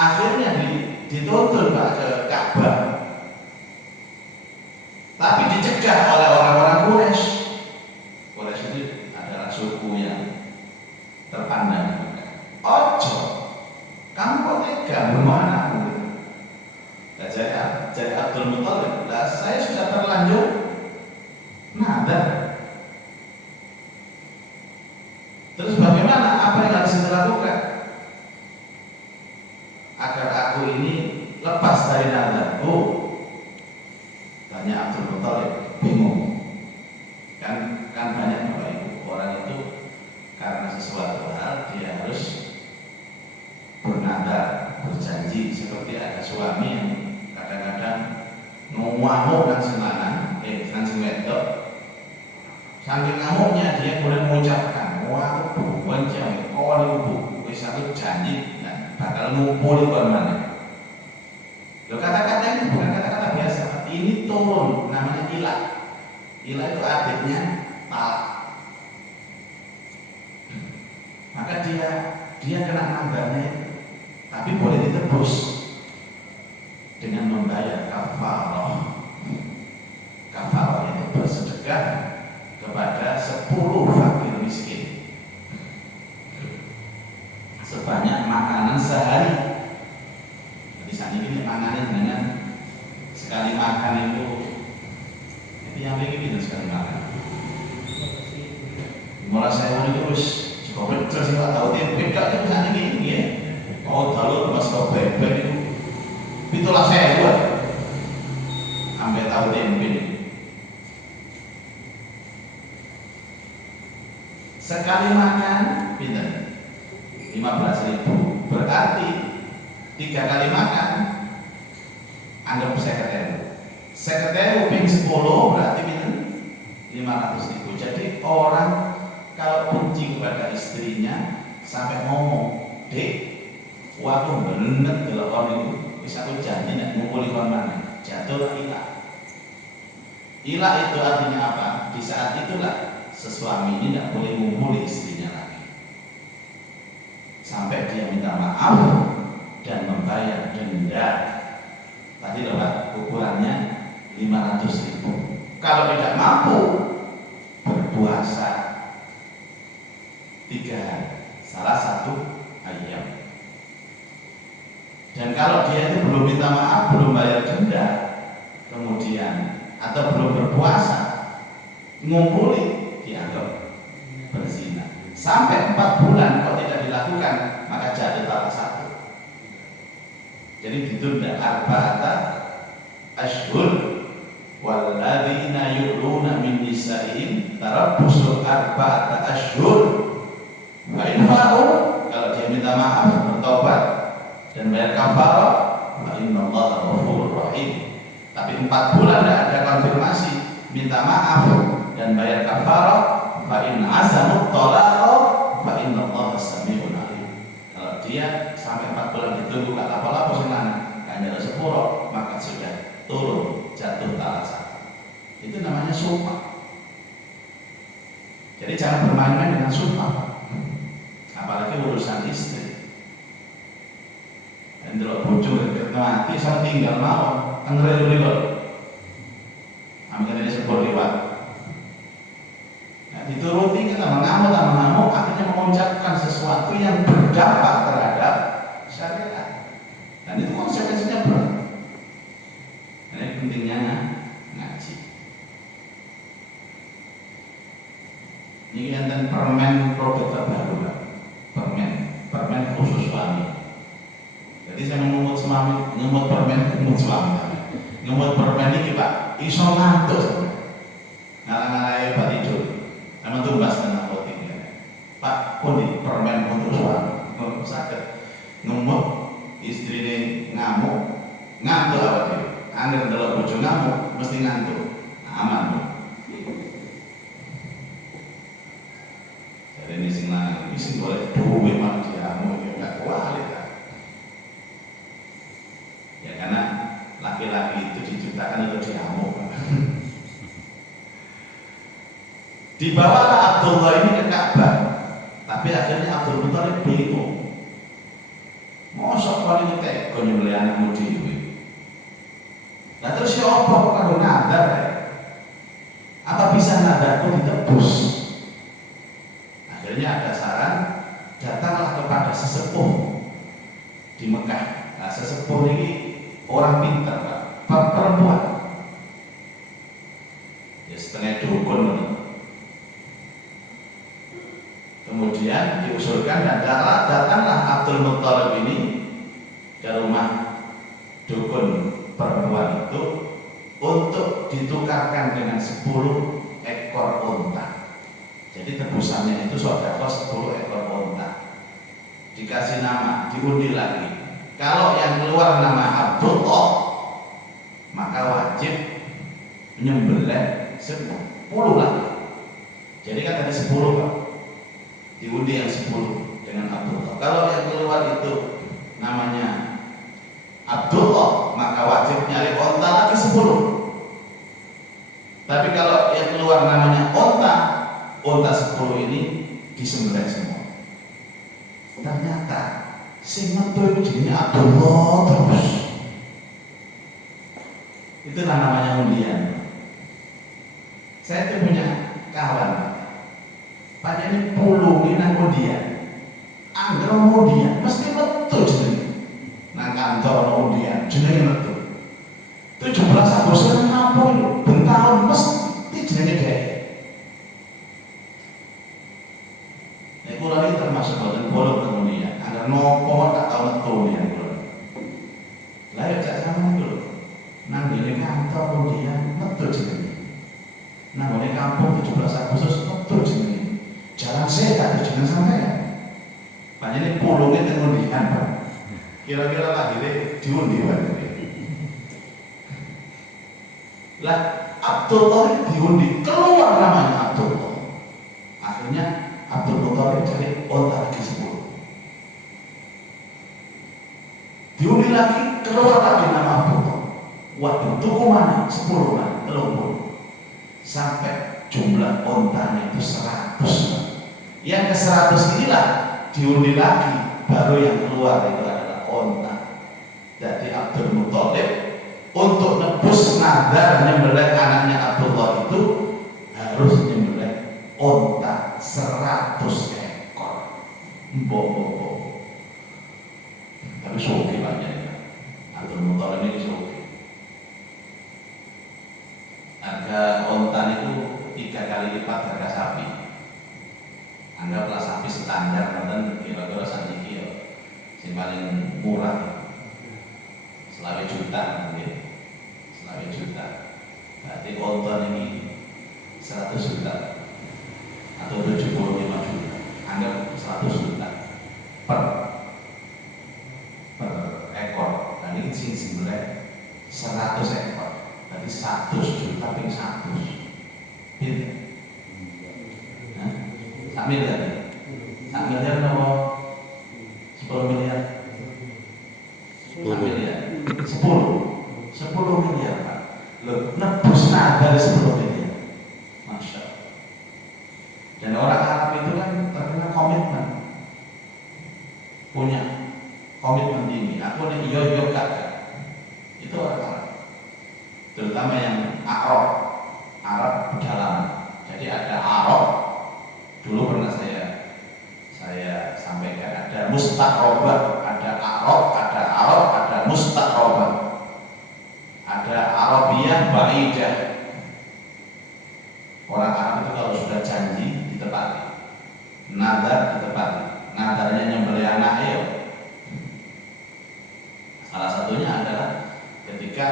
Akhirnya dituntun Pak ke Ka'bah, tapi dicegah oleh orang-orang Quraisy. Quraisy itu adalah suku yang terpandang. Ojo, kamu kok tega bunuh anakku? Nah, jadi Abdul Muthalib, nah, saya sudah terlanjur nadar. Terus bagaimana? Apa yang harus kita lakukan agar aku ini lepas dari nadarku? Tanya Abdul Muthalib, bingung. Kan banyak Bapak Ibu orang itu karena sesuatu hal dia harus bernadar, berjanji. Seperti ada suami yang kadang-kadang ngamuk kan senangan, kan wedok. Saking ngamuknya dia boleh mengucapkan, wah aku bukan cewek, kau ibu, wis aku janji, nah, bakal ngumpul di mana. Loh, kata-kata ini bukan kata-kata biasa, ini turun, namanya ilah. Ilah itu adiknya talak. Maka dia kena nadarnya, tapi boleh ditebus dengan membayar kafarah. Kafarah itu bersedekah kepada 10 fakir miskin sebanyak makanan sehari. Jadi saat ini makanan dengan sekali makan itu yang begini sekali makan. Mulai saya mau terus, cukup terus nggak tahu tempe tak itu saat ini ya. Oh tahu mas kau bebek itulah saya buat sampai tahu tempe. Sekali makan, pinter 15.000, berarti 3 kali makan, anggap sekretariat ping 10 berarti pinter 500.000. Jadi orang kalau benci kepada istrinya sampai ngomong, dek, waktu bener telepon itu, bisa aku janji nak ngumpuli kon mana, jatuh ilah. Ilah itu artinya apa? Di saat itulah sesuami ini tidak boleh mengumpuli istrinya lagi sampai dia minta maaf dan membayar denda. Tadi lewat ukurannya 500.000. Kalau tidak mampu berpuasa 3 hari, salah satu ayam. Dan kalau dia itu belum minta maaf, belum bayar denda, kemudian atau belum berpuasa, ngumpuli, dianggap berzina. Sampai 4 bulan kalau tidak dilakukan, maka jatuh talak 1. Jadi ditunda arba'ata ashhur walladzina yu'luna min nisa'ihim tarabbusu arba'ata ashhur. Fa in fa'u, kalau dia minta maaf, bertobat dan bayar kafarah, fa innallaha ghafurur rahim. Tapi 4 bulan tidak ada konfirmasi, minta maaf dan bayar kafarah, fa in azamut talaqah fa innallaha sami'un alim. Kalau dia sampai 4 bulan ditunggu kata apa-apa senang, hanya sepuro, maka sudah turun, jatuh talak 1. Itu namanya sumpah. Jadi jangan bermain-main dengan sumpah, apalagi urusan istri. Dan kalau bojo mati sama tinggal mau tengrel-rel, akhirnya disebut liwat. Dituruti kita mengamuk, akhirnya mengucapkan sesuatu yang berdampak terhadap syariat, dan itu konsekuensinya berat. Ini pentingnya ngaji. Ini yang permen produk terbaru, permen khusus suami. Jadi saya ngomot suami, ngomot permen ini Pak, iso ngantuk, ngalang-ngalangi Pak tidur. Sama tumbas dengan voting ya. Pak, di permen untuk suami sakit ngemut istri ini ngantuk apa dia? Angger delok bojo ngamuk mesti ngantuk. Aman. Jadi ini sing lanang iki sing golek duwe manusia ngamuk ya enggak kuali kan. Ya karena laki-laki itu diciptakan untuk diamuk. Dibawalah Abdullah ini ke Ka'bah, tapi akhirnya Abdul Muthalib bingung Mosok kowe iki tega nyembelih anakmu dhewe. Lah terus ya apa kok karo nadar? Apa bisa nadarku ditebus? Akhirnya ada saran, datanglah kepada sesepuh di Mekah. Nah, sesepuh ini orang pintar, Pak, perempuan. Ya setengah dukun. Kemudian diusulkan dan datanglah Abdul Muttalib ini ke rumah dukun perempuan itu untuk ditukarkan dengan 10 ekor unta. Jadi tebusannya itu sedekah 10 ekor unta. Dikasih nama, diundi lagi. Kalau yang keluar nama Abdullah, maka wajib menyembelih 10 lagi. Jadi kan tadi 10 Pak. Diundi yang 10 dengan Abdullah. Kalau yang keluar itu namanya Abdullah, maka wajib nyari onta lagi 10. Tapi kalau yang keluar namanya onta 10 ini disembelih semua. Ternyata sing metu itu jenenge Abdullah terus. Itu namanya undian. Saya itu punya kawan. Pada ini pulungi nang undian, angger undian mesti metu jenenge. Nang kantor undian jenenge metu. 17 Agustus kampung lho, ben taun mesti jenenge dhek. Nek kula iki termasuk boten pulung kemudian, angger nopo tak tau metu undian kula. Lah ya cak sampeyan lho. Nang ngene kantor undian metu jenenge. Nang ngene kampung 17 Agustus metu jenenge. Jalan sehat jangan sampai ya. Pak ini pulungnya tengundian Pak. Kira-kira lahirnya diundi Pak. Lah Abdullah diundi, keluar namanya Abdullah. Akhirnya Abdul Muttalib cari onta lagi 10. Diundi lagi, keluar lagi nama Abdullah. Waduh, tuku mana? 10 kan, 30. Sampai jumlah ontanya itu 100. Yang ke 100 inilah diundi lagi, baru yang keluar itu adalah onta. Jadi Abdul Muttalib untuk nebus nadar nyembelih anaknya Abdullah itu harus nyembelih onta 100 ekor. Mbok. Tapi soge banyak. Abdul Muttalib ini soge. Harga onta itu 3 kali lipat harga sapi. Anggaplah sapi standar dan kira-kira saniki yang paling murah 20 juta mungkin. 20 juta. Berarti onta ini 100 juta atau 75 juta. Anggap 100 juta per ekor. Dan ini sebenarnya 100 ekor. Berarti 100 juta ping 100. Gitu. Sak miliar. Sak miliar nopo? 10 miliar. 10 miliar. 10 miliar Pak. Loh, nebus nadar 10 miliar. Masya Allah. Dan orang Arab itu kan terkenal komitmen. Punya komitmen tinggi. Aku nih yo kakak. Itu orang Arab. Terutama yang Arab pedalaman. Jadi ada Arab. Dulu pernah saya sampaikan ada mustaqrobah, ada Arab, ada mustaqrobah, ada Arabiyah ba'idah. Orang Arab itu kalau sudah janji ditepati, nadar ditepati, nadarnya nyembelih anaknya. Salah satunya adalah ketika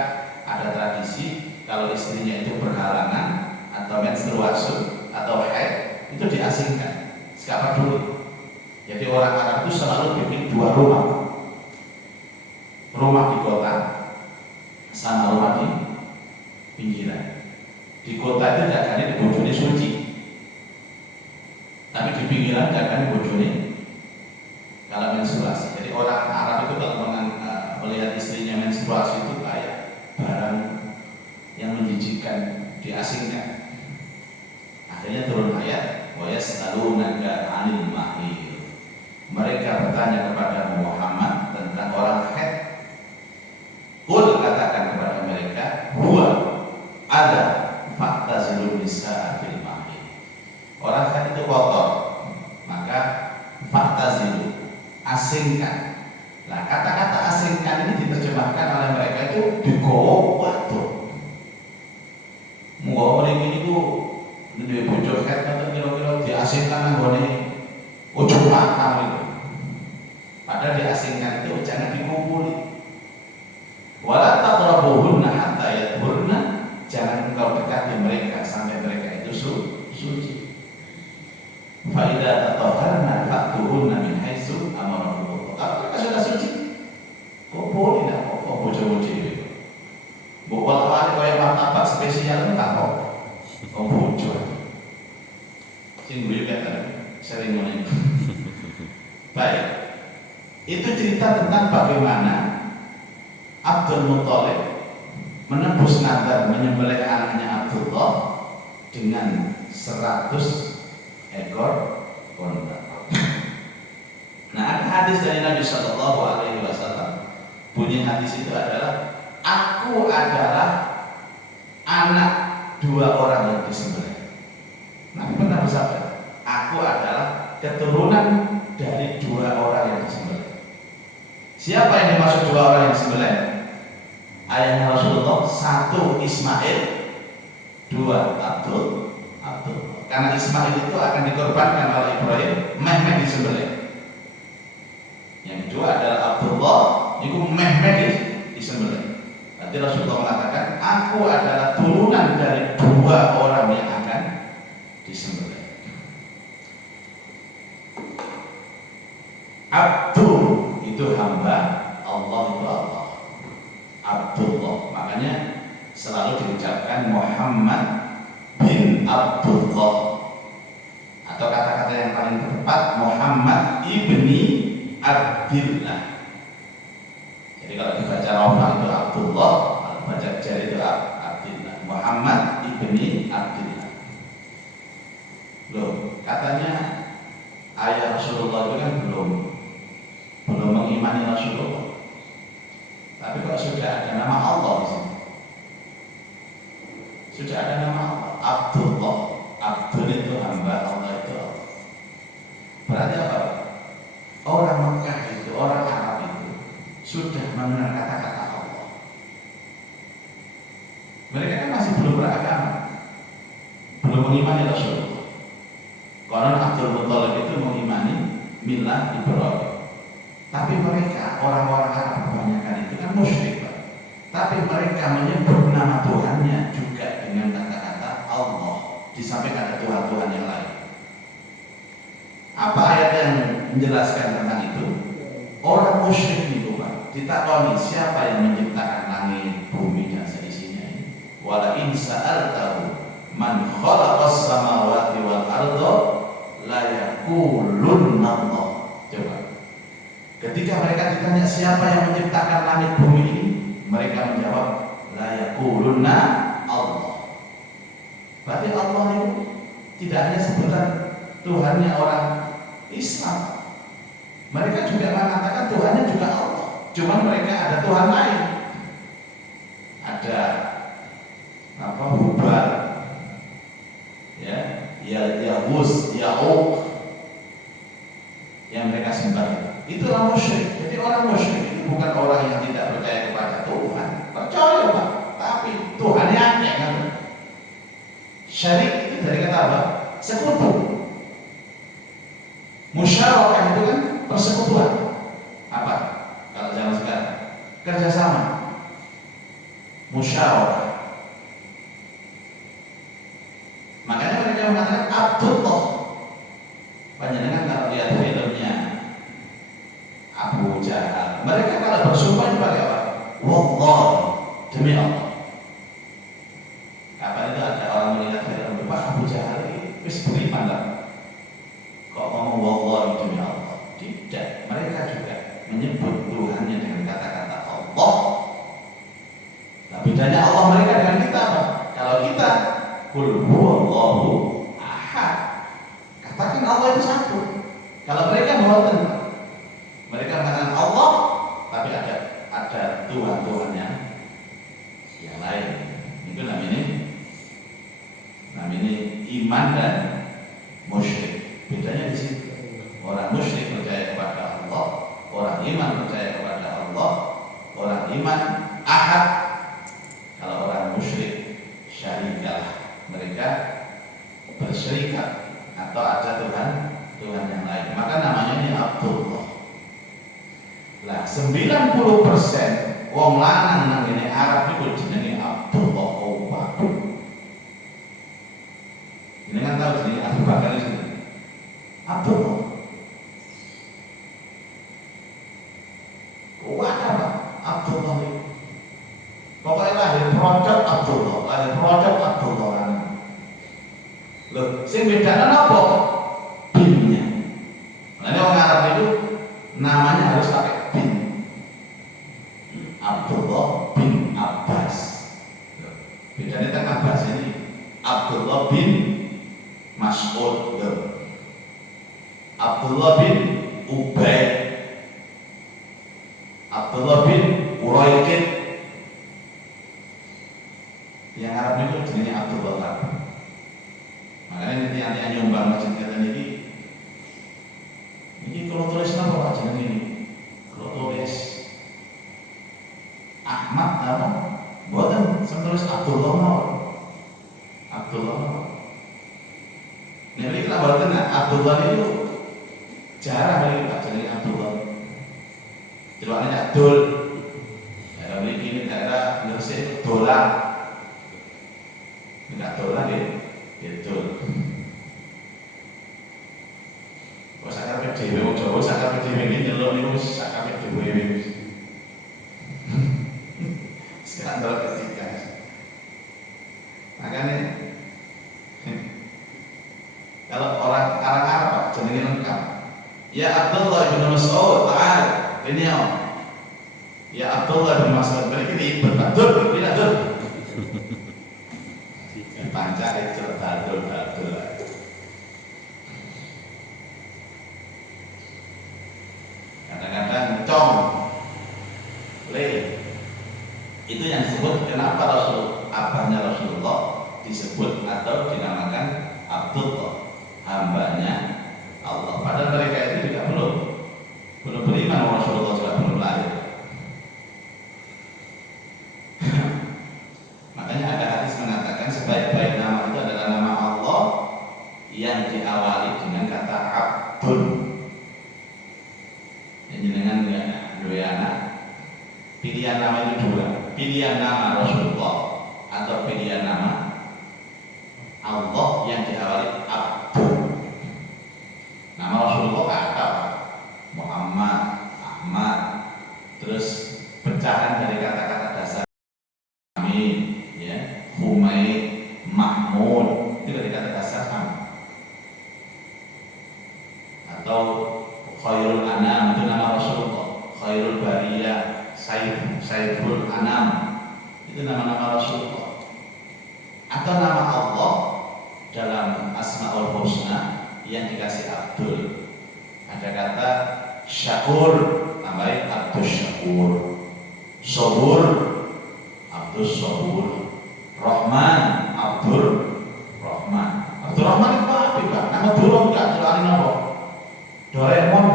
ada tradisi kalau istrinya itu berhalangan atau menstruasi atau haid itu diasingkan, sekapa dulu. Jadi orang Arab itu selalu bikin 2 rumah di kota sama rumah di pinggiran. Di kota itu jaganya di bojone suci, tapi di pinggiran jaganya bojone kalau menstruasi. Jadi orang Arab itu kalau melihat istrinya menstruasi itu kayak barang yang menjijikkan, diasingkan. Akhirnya turun ayat, wa yas'alunaka 'anil mahid. Mereka bertanya kepada Muhammad tentang tentang orang haid, qul katakan kepada mereka, huwa ada faktazilun nisa fil mahid. Orang haid itu kotor, maka faktazilu, asingkan. Nah, kata-kata asingkan ini diterjemahkan oleh mereka itu digowo waktu. Munggo mriki niku duwe bojo haid kata kira-kira diasingkan nggone ujung makam itu. Padahal diasingkan itu jangan dikumpuli. Wala taqrabuhunna hatta yatahurna, jangan engkau dekati mereka sampai mereka itu suci. Fa idza tatahharna fa'tuhunna min haitsu amarakum. Kalau mereka sudah suci, kok boleh ndak kok bojo-bojo itu. Mbok wali kaya martabak spesial tak kok. Kok bojo. Sing guyu kata sering ngene. Baik. Itu cerita tentang bagaimana Abdul Muthalib menembus nazar menyembelih anaknya Abdullah dengan 100 ekor unta. Nah, ada hadis dari Nabi Shallallahu Alaihi Wasallam. Bunyi hadis itu adalah, aku adalah anak 2 orang yang disembelih. Nabi pernah bersabda, aku adalah keturunan dari 2 orang yang disembelih. Siapa yang dimaksud 2 orang yang disembelih? Ayahnya Rasulullah, 1 Ismail, 2 Abdul. Karena Ismail itu akan dikorbankan oleh Ibrahim, meh-meh disembelih. Yang kedua adalah Abdullah, itu meh-meh disembelih. Nanti Rasulullah mengatakan, aku adalah turunan dari 2 orang yang akan disembelih. Abdul itu hamba, Allah itu Allah. Abdullah, makanya selalu diucapkan Muhammad bin Abdullah, atau kata-kata yang paling tepat Muhammad ibni Abdillah. Jadi kalau dibaca Rafa itu Abdullah, kalau baca Jar itu Abdillah. Muhammad ibni Abdillah. Loh, katanya ayah Rasulullah itu kan belum mengimani Rasulullah. Tapi kalau sudah ada nama Allah di sini, sudah ada nama Allah, Abdullah. Abdul itu hamba, Allah itu Allah. Berarti apa? Orang Mekah itu, orang Arab itu sudah mengenal kata-kata Allah. Mereka kan masih belum beragama, belum mengimani Rasulullah. Konon Abdul Muthalib itu mengimani milah Ibrahim. Tapi mereka, orang-orang Arab kebanyakan itu kan musyrik, Pak. Tapi mereka menyebut nama Tuhannya juga dengan kata-kata Allah, di samping ada Tuhan-Tuhan yang lain. Apa ayat yang menjelaskan tentang itu? Orang musyrik itu, Pak, ditakoni siapa yang menciptakan langit, bumi dan seisinya ini. Wala in sa'altahu man khalaqas samawati wal arda la yaqulunna Allah. Coba. Ketika mereka ditanya siapa yang menciptakan langit bumi ini, mereka menjawab la yaqulunna Allah. Berarti Allah itu tidak hanya sebutan Tuhannya orang Islam. Mereka juga mengatakan Tuhannya juga Allah. Cuma mereka ada Tuhan lain. Ada apa? Hubal, ya, Yahus, Yahuk, yang mereka sembah. Itulah musyrik. Jadi orang musyrik itu bukan orang yang tidak percaya kepada Tuhan. Percaya, Pak, tapi Tuhan yang aneh kan? Syirik itu dari kata apa? Sekutu. Musyarakah itu kan persekutuan. Apa? Kalau zaman sekarang kerjasama. Musyarakah. Makanya mereka mengatakan Abdullah. Panjenengan kalau lihat filmnya Abu Jahal, mereka kalau bersumpah itu pakai apa? Wallahi, demi Allah. Kapan itu ada orang melihat film Pak Abu Jahal ini wis beriman lah. Kok ngomong wallahi demi Allah? Tidak, mereka juga menyebut Tuhannya dengan kata-kata Allah. Nah, bedanya Allah mereka dengan kita apa? Kalau kita qul huwallahu ahad, katakan Allah itu satu. Kalau mereka mengatakan Allah, tapi iman percaya kepada Allah, orang iman ahad. Kalau orang musyrik syarikah, mereka bersyirikat atau ada Tuhan yang lain, maka namanya ini Abdullah. Lah 90% wong lanang nang ngene Arab iku jenenge Abdullah Abu Bakar. Ini kan tahu jenenge Abu Bakar itu Abdullah. Kuat apa? Abdullah itu. Pokoknya lahir project Abdullah, lahir project Abdullah. Loh, sing bedanya apa? Binnya. Makanya orang Arab itu namanya harus pakai bin. Abdullah bin Abbas. Bedanya kan Abbas ini Abdullah bin Mas'ud, Abdullah bin Ubay, Abdullah bin Uraikid. Yang Arab itu jenisnya Abdullah. Makanya nanti nyumbang masjid kita ini kalau tulis apa jeneng ini? Kalau tulis Ahmad apa? Buatan saya tulis Abdullah mawon. Abdullah mawon. Nek kita buatan Abdullah itu jarang bagi kita jenenge Abdullah. Jelasnya Abdul. Daerah ini daerah Gresik dolar. Enggak dolar ya. Betul. Kok sakare dhewe wong Jawa sakare dhewe iki nyeluk niku sakare dhewe. Skandal ketiga. Makanya kalau orang Arab jenenge lengkap. Ya Abdullah bin Mas'ud, ta'al. Ini ya Abdullah bin Mas'ud, beri ribet betul, tidak betul. Pancak itu betul. Kadang-kadang cong, le, itu yang disebut kenapa abahnya Rasulullah disebut atau dinamakan Abdullah, hambanya Allah. Padahal mereka itu juga belum beriman, Rasulullah juga belum lahir. Makanya ada hadis mengatakan sebaik-baik nama itu adalah nama Allah yang diawali dengan kata Abdul. Yang dengan dua anak. Pilihan nama itu dua. Pilihan nama Rasulullah atau pilihan nama Allah yang diawali Abdul. Nama Rasulullah kata Muhammad, Ahmad, terus pecahan dari kata-kata dasar Amin, ya, Humaid, Mahmud, itu dari kata dasar sama. Atau Khairul Anam itu nama Rasulullah, Khairul Bariyah, Saiful Anam itu nama-nama Rasulullah. Atau nama Allah dalam Asmaul Husna yang dikasih Abdul. Ada kata Syakur, tambahin Abdul Syakur, Sobur, Abdul Sobur, Rahman, Abdul Rahman. Abdul Rahman itu apa Pak? Nama dulu enggak celani nama Doraemon.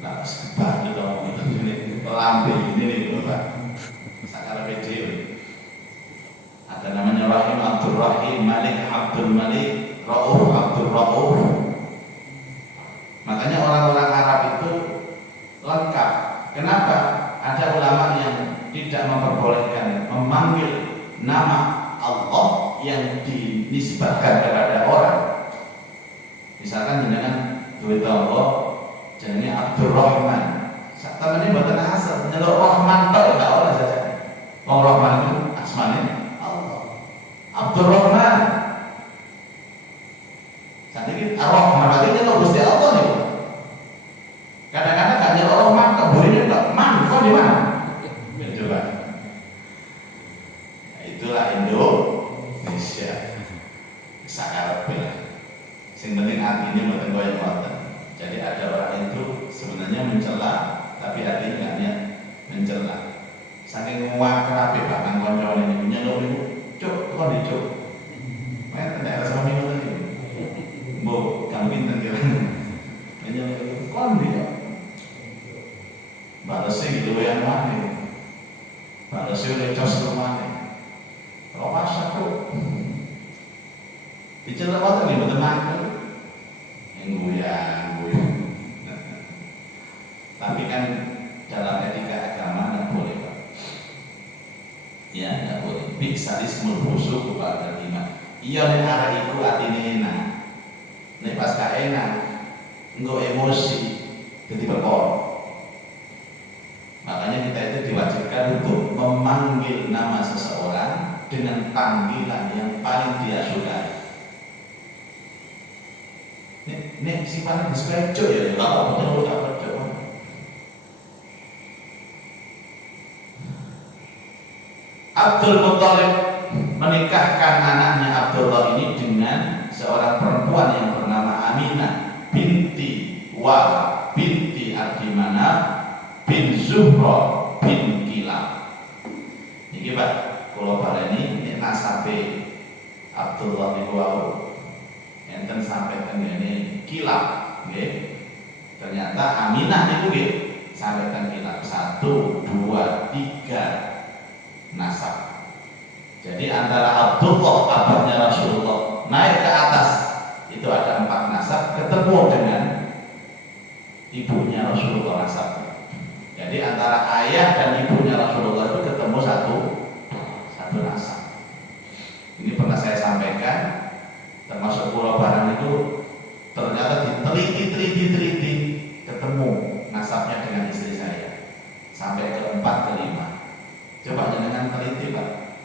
Nah, sebar itu dong ini lambe ini nih Pak. Sakala video. Ada namanya Rahim Abdul Rahim, Malik Abdul Malik, Rauf Abdul Rauf. Makanya orang-orang Arab itu lengkap. Kenapa? Ada ulama yang tidak memperbolehkan memanggil nama Allah yang dinisbatkan kepada orang. Misalkan dengan duit Allah jenenge Abdul Rahman. Saktamene mboten asal, nyeluk Rahman tok enggak oleh saja. Wong Rahman itu asmane Allah. Abdul Rahman. Sakniki Ar-Rahman berarti nyeluk Gusti Allah nih. Kadang-kadang gak nyeluk Rahman kok burine tok. Man, kok di mana? Ya coba. Nah, itulah Indonesia. Sakarepe lah. Sing penting artinya mboten koyo ngoten. Jadi ada orang itu sebenarnya mencela, tapi hatinya nggak niat mencela. Saking akrabe Pak nang kancane niku nyeluk niku, "Cuk, kok dicuk?" Main daerah sama minggu tadi. Mbok, kami pinten kira. Nyeluk kon ndi kok. balesnya gitu yang mana, balesnya lecos kemana, kalau masak tuh, dicetak waktu nih betul mangkel, yang goyang. Tapi kan dalam etika agama nggak boleh, Pak. Ya nggak boleh. Biksalismul busuk kepada iman. Iya nih arah iku atine enak. Nek pas gak enak, engko emosi, jadi perkara. Makanya kita itu diwajibkan untuk memanggil nama seseorang dengan panggilan yang paling dia sukai. Nek si paling disukai cok ya, nggak apa-apa, nggak apa-apa. Abdul Muthalib menikahkan anaknya Abdullah ini dengan seorang perempuan yang bernama Aminah binti Wahab binti Abdi Manaf bin Zuhra bin Kilab. Niki Pak, kula baleni nek nasabe Abdullah niku wau enten sampai tengene Kilab, nggih. Ternyata Aminah niku nggih sampai teng Kilab 1 2 3 nasab. Jadi antara Abdullah abahnya Rasulullah naik ke atas itu ada 4 nasab ketemu dengan ibunya Rasulullah nasabnya. Jadi antara ayah dan ibunya Rasulullah itu ketemu satu nasab. Ini pernah saya sampaikan, termasuk pulau barang itu ternyata diteliti ketemu nasabnya dengan istri saya sampai ke 4 ke 5. Coba jenengan teliti Pak,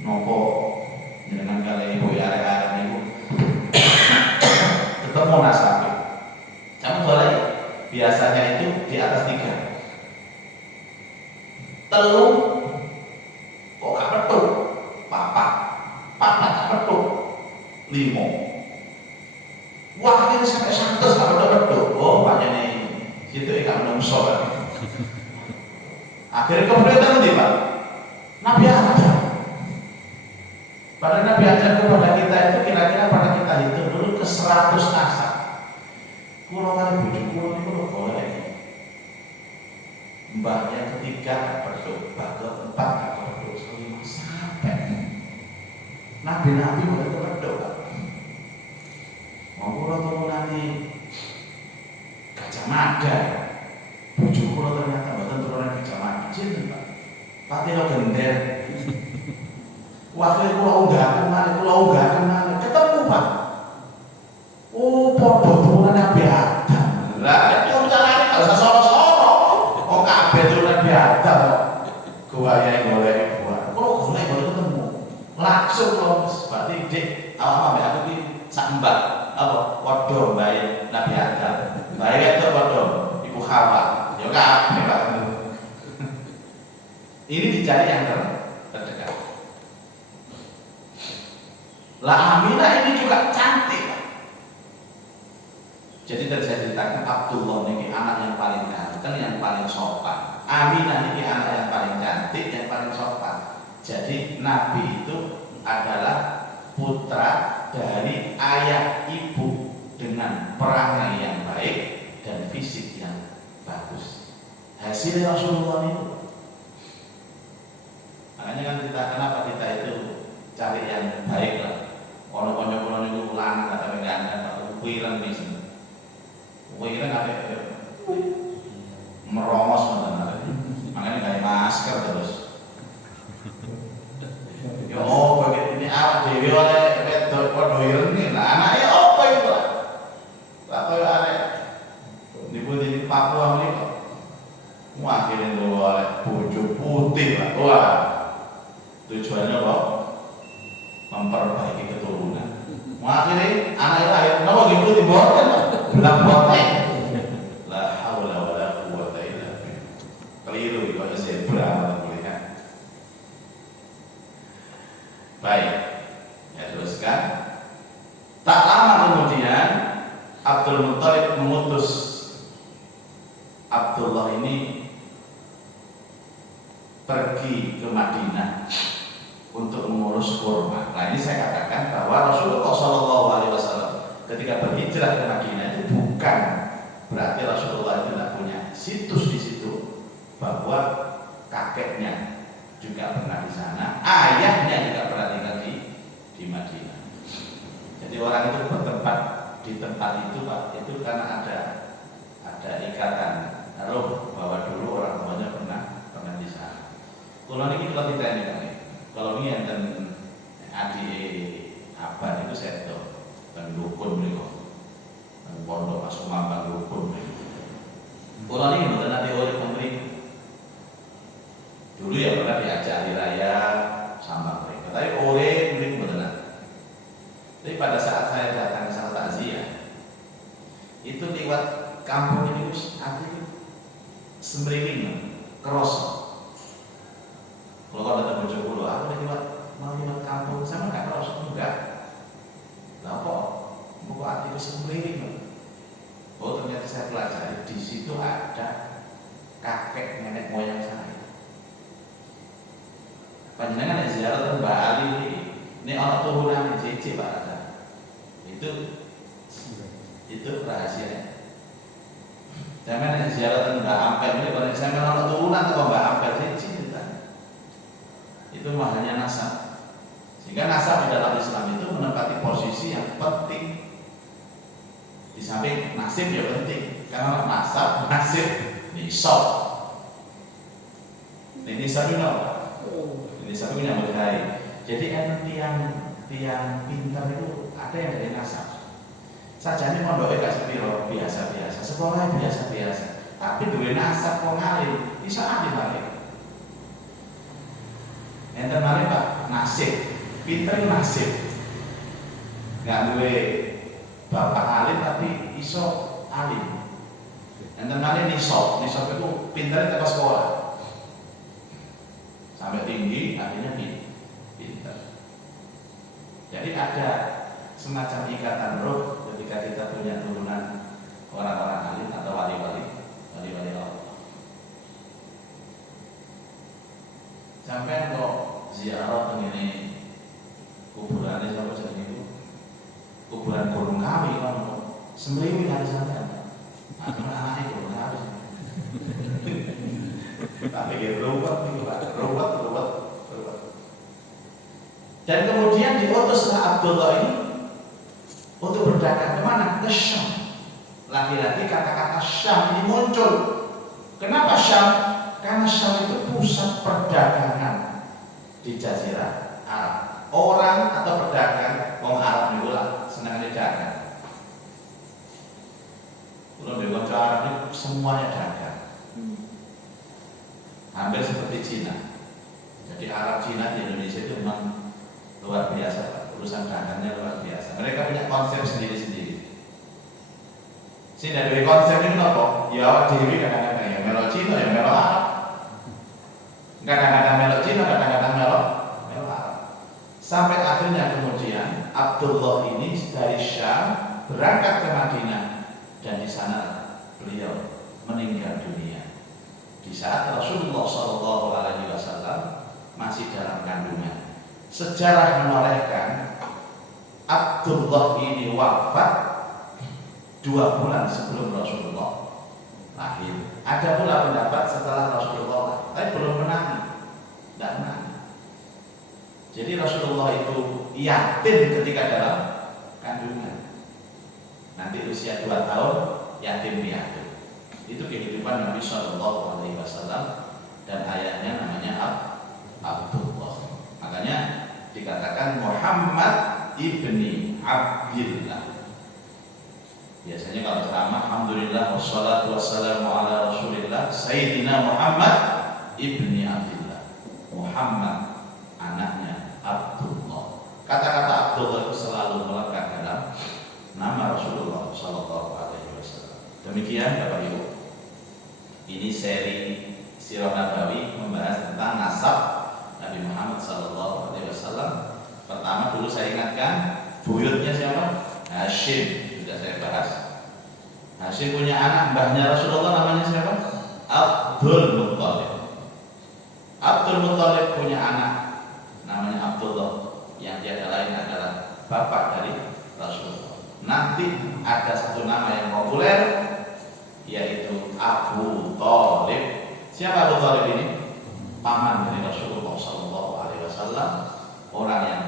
nopo jenengan kali ibu arek-arek niku ketemu nasabnya. Kamu boleh biasanya itu di atas 3. Telung kok gak petuk, papat gak petuk, 5. Wah ini sampai 100 gak petuk. Oh banyak nih, situ ikan menungso kan. Akhirnya kemudian nanti Pak, Nabi Adam. Pada Nabi ajar kepada kita itu kira-kira pada kita hitung dulu ke 100 nasab. Kulo kali bojo kulo niku lho golek. Mbah yang ketiga berdua, mbah keempat berdua, kelima sampai Nabi boleh berdua. Mau kulo turunane Gajah Mada, bojo kulo ternyata mboten turunan Gajah Mada, cinten Pak. Patilo gender. Waktu kulo unggahaken malih, ketemu Pak. Oh, padha turunan Nabi Adam. Lah, itu carane gak usah soro-soro. Kok kabeh turunan Nabi Adam. Gowayahe golek buah. Kulo golek ketemu. Langsung kulo berarti dik awak ambek aku ki sak mbak apa padha mbae Nabi Adam. Mbae itu padha Ibu Hawa. Ya kabeh Pak. Ini dicari yang terdekat. Lah Aminah ini juga cantik. Jadi tadi saya ceritakan Abdullah ini anak yang paling ganteng, yang paling sopan. Aminah ini anak yang paling cantik, yang paling sopan. Jadi Nabi itu adalah putra dari ayah ibu dengan perangai yang baik dan fisik yang bagus. Hasilnya Rasulullah itu. Makanya kan kita kenapa kita itu cari yang baik lah. Orang-orang itu lanang tapi nggak ada ukuran bisa. Ukuran apa? Merongos mana? Makanya kayak masker terus. Yo, begitu ini awak dewi oleh wedok kodoir ini. Nah anaknya apa itu lah? Lah kau ada di Papua ini kok. Akhirnya dulu oleh bojo putih lah. Wah, tujuannya kok memperbaiki keturunan. Akhirnya anaknya lahir, kenapa gitu dibuatkan? Bilang buatnya. La haula wala quwwata illa billah. Keliru kalau zebra melihat. Baik, ya teruskan. Tak lama kemudian Abdul Muthalib mengutus Abdullah ini pergi ke Madinah untuk mengurus kurma. Nah ini saya katakan bahwa Rasulullah SAW ketika berhijrah ke Madinah itu bukan berarti Rasulullah itu tidak punya situs di situ, bahwa kakeknya juga pernah di sana, ayahnya juga pernah tinggal di Madinah. Jadi orang itu bertempat di tempat itu Pak, itu karena ada ikatan roh bahwa dulu orang tuanya pernah di sana. Kalau ini kalau kita ini Pak, kalau ini yang adik abad itu seto dan dukun nih kok, dan pondok masuk mambang dukun nih. Kalau ini bukan nanti oleh pemerintah. Dulu ya pernah diajak hari raya sama mereka, tapi oleh pemerintah benar. Tapi pada saat saya datang ke sana takziah, itu lewat kampung ini artinya semeriling, keros. Kalau kau datang Bojonegoro, aku mau lewat kampung sama nggak keros enggak? Lah kok mau arti itu semeriling? Oh ternyata saya pelajari di situ ada kakek nenek moyang saya. Panjenengan yang ziarah ke Mbak Ali ini orang turunan JJ Pak ada. Itu rahasianya. Jangan yang ziarah ke Mbak Ampel ini kalau saya orang turunan atau Mbak Ampel JJ itu mahanya nasab. Sehingga nasab di dalam Islam itu menempati posisi yang penting. Di samping nasib ya penting, karena nasab, nasib, nisab. Ini nisab itu apa? Nisab itu yang berkait. Jadi tiang pintar itu ada yang dari nasab. Sajane mondoknya gak sepiro, biasa-biasa, sekolah biasa-biasa. Tapi duwe nasab kok ngalim, bisa aja balik. Enten malih Pak, nasib, pinter nasib. Gak duwe bapak alim tapi iso alim. Enten malih nisab itu pinter teko sekolah. Sampai tinggi akhirnya pinter. Jadi ada semacam ikatan roh ketika kita punya turunan orang-orang alim atau wali-wali Allah. Sampai kok ziarah ini kuburan ini siapa jadi itu? Kuburan gunung kami kan, semeriwi dari sana. Anak-anaknya gunung kami. Tapi ruwet itu Pak, ruwet. Dan kemudian diutuslah Abdullah ini untuk berdagang kemana? Ke Syam. Lagi-lagi kata-kata Syam ini muncul. Kenapa Syam? Karena Syam itu pusat perdagangan di Jazirah Arab. Orang atau pedagang, orang Arab juga lah senang dagang. Kalau di Arab ini semuanya dagang. Hampir seperti Cina. Jadi Arab Cina di Indonesia itu memang luar biasa, urusan dagangnya luar biasa. Mereka punya konsep sendiri-sendiri. Sini dari konsep ini apa? Ya dewi kadang-kadang ya melo Cina, ya melo Arab. Kadang-kadang melo Cina, kadang-kadang melo Arab. Sampai akhirnya kemudian Abdullah ini dari Syam berangkat ke Madinah dan di sana beliau meninggal dunia. Di saat Rasulullah SAW masih dalam kandungan. Sejarah menorehkan Abdullah ini wafat 2 bulan sebelum Rasulullah lahir. Ada pula pendapat setelah Rasulullah lahir, tapi belum menangi, tidak menangi. Jadi Rasulullah itu yatim ketika dalam kandungan. Nanti usia 2 tahun yatim piatu. Itu kehidupan Nabi SAW dan ayahnya namanya Abdullah. Makanya dikatakan Muhammad ibni Abdillah. Biasanya kalau ceramah alhamdulillah wassalatu wassalamu ala rasulillah Sayyidina Muhammad ibni Abdillah. Muhammad anaknya Abdullah. Kata-kata Abdullah itu selalu melekat dalam nama Rasulullah SAW. Demikian Bapak Ibu. Ini seri Sirah Nabawi membahas tentang nasab Nabi Muhammad SAW. Pertama dulu saya ingatkan buyutnya siapa? Hashim, sudah saya bahas. Hashim punya anak, mbahnya Rasulullah namanya siapa? Abdul Muttalib. Abdul Muttalib punya anak namanya Abdullah, yang tiada lain adalah bapak dari Rasulullah. Nanti ada satu nama yang populer yaitu Abu Thalib. Siapa Abu Thalib ini? Paman dari Rasulullah SAW, orang yang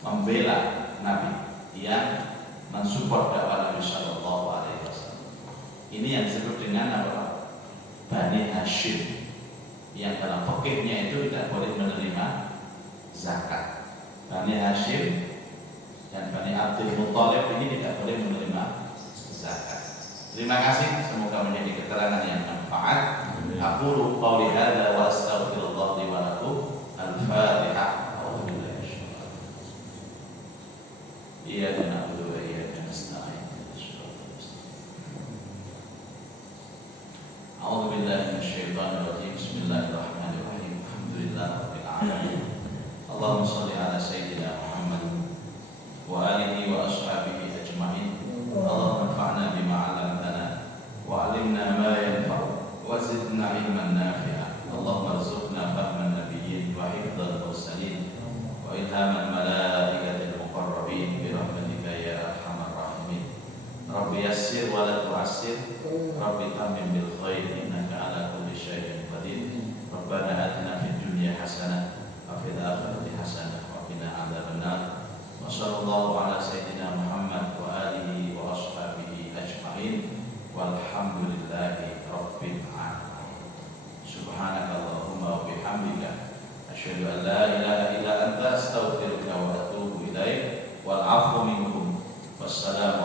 membela Nabi, yang mensupport dakwah Nabi SAW. Ini yang disebut dengan apa? Bani Hashim, yang dalam fikihnya itu tidak boleh menerima zakat. Bani Hashim dan Bani Abdul Muthalib ini tidak boleh menerima zakat. Terima kasih, semoga menjadi keterangan yang manfaat. Aqulu qawli hadza wa astaghfirullah li wa lakum. Al-Fatihah. Iyyaka na'budu wa iyyaka nasta'in. A'udzu billahi minasyaitonir rajim. Bismillahirrahmanirrahim. Alhamdulillahirabbil alamin. Allahumma shalli ala sayyidina Muhammad wa alihi wa ashabihi ajma'in. Allahumma anfa'na bima 'allamtana wa 'allimna ma yanfa'una wa zidna 'ilman nafi'a. Allahumma arzuqna fahman nabiyyin wa hifdzal mursalin wa ilhaman malaikatil muqarrabin bi rahmatika ya arhamar rahimin. Rabbi yassir wa la tu'assir, Rabbi tammim bil khair, innaka 'ala kulli syai'in qadir. Rabbana atina fid dunya hasanah wa fil akhirati hasanah wa qina adzabannar. Wa sallallahu ala sayyidina Muhammad wa alihi wa ashabihi ajma'in. Walhamdulillahi rabbil alamin. Subhanakallahumma wa bihamdika asyhadu an la ilaha illa anta astaghfiruka wa atubu ilaik. Wal 'afwu minkum. Wassalamu